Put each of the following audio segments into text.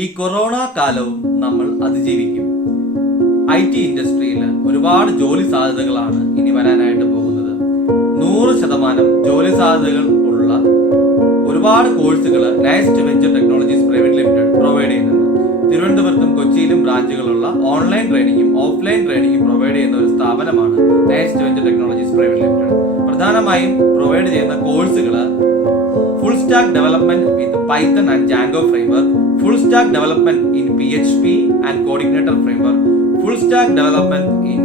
ഈ കൊറോണ കാലവും നമ്മൾ അതിജീവിക്കും. IT ഇൻഡസ്ട്രിയിൽ ഒരുപാട് ജോലി സാധ്യതകളാണ് ഇനി വരാനായിട്ട് പോകുന്നത്. 100% ജോലി സാധ്യതകൾ ഉള്ള ഒരുപാട് കോഴ്സുകൾ Nest Venture Technologies Private Limited provide ചെയ്യുന്നുണ്ട്. തിരുവനന്തപുരത്തും കൊച്ചിയിലും ബ്രാഞ്ചുകളുള്ള ഓൺലൈൻ ട്രെയിനിങ്ങും ഓഫ്ലൈൻ ട്രെയിനിങ്ങും പ്രൊവൈഡ് ചെയ്യുന്ന ഒരു സ്ഥാപനമാണ് Nest Venture Technologies Private Limited. പ്രധാനമായും പ്രൊവൈഡ് ചെയ്യുന്ന കോഴ്സുകൾ full stack development with Python and Django framework, full stack development in PHP and coordinator framework, full stack development in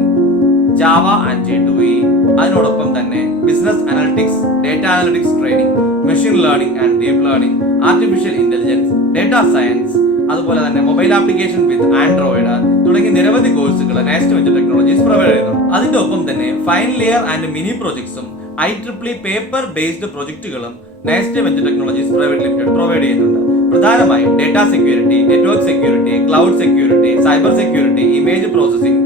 Java and J2E. അതിനോടൊപ്പം തന്നെ business analytics, data analytics training, machine learning and deep learning, artificial intelligence, data science, അതുപോലെ തന്നെ mobile application വിത്ത് Android തുടങ്ങിയ നിരവധി കോഴ്സുകൾ Nest Venture technologies provide ചെയ്യുന്നു. അതിന്റെ ഒപ്പം തന്നെ ഫൈനൽ ഇയർ ആൻഡ് മിനി പ്രോജക്ട്സും IEEE പേപ്പർ ബേസ്ഡ് പ്രൊജക്ടുകളും Nest Venture Technologies Private Limited provide ചെയ്യുന്നുണ്ട്. പ്രധാനമായും data security, network security, cloud security, cyber security, image processing,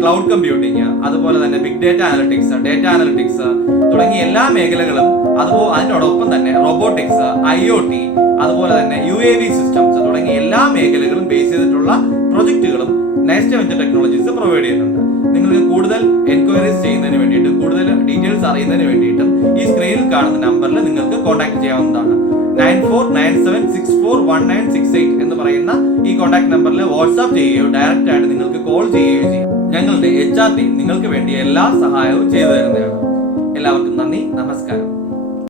cloud computing, അതുപോലെ തന്നെ ബിഗ് ഡേറ്റ അനലിറ്റിക്സ് തുടങ്ങിയ എല്ലാ മേഖലകളും, അതുപോലെ അതിനോടൊപ്പം തന്നെ റോബോട്ടിക്സ്, IoT, അതുപോലെ തന്നെ UAV സിസ്റ്റംസ് തുടങ്ങിയ എല്ലാ മേഖലകളും ബേസ് ചെയ്തിട്ടുള്ള പ്രൊജക്ടുകളും നൈസ്റ്റ് വെഞ്ചർ ടെക്നോളജീസ് പ്രൊവൈഡ് ചെയ്യുന്നുണ്ട്. നിങ്ങൾക്ക് കൂടുതൽ എൻക്വയറീസ് ചെയ്യുന്നതിന് വേണ്ടിയിട്ടും കൂടുതൽ ഡീറ്റെയിൽസ് അറിയുന്നതിന് വേണ്ടിയിട്ടും ഈ സ്ക്രീനിൽ കാണുന്ന നമ്പറിൽ നിങ്ങൾക്ക് കോൺടാക്ട് ചെയ്യാവുന്നതാണ്. 9497641968 എന്ന് പറയുന്ന ഈ കോൺടാക്ട് നമ്പറിൽ വാട്സ്ആപ്പ് ചെയ്യുകയോ ഡയറക്റ്റ് ആയിട്ട് നിങ്ങൾക്ക് കോൾ ചെയ്യുകയോ ചെയ്യാം. ഞങ്ങളുടെ HR ടീം നിങ്ങൾക്ക് വേണ്ടി എല്ലാ സഹായവും ചെയ്തു തരുന്നതാണ്. എല്ലാവർക്കും നന്ദി, നമസ്കാരം.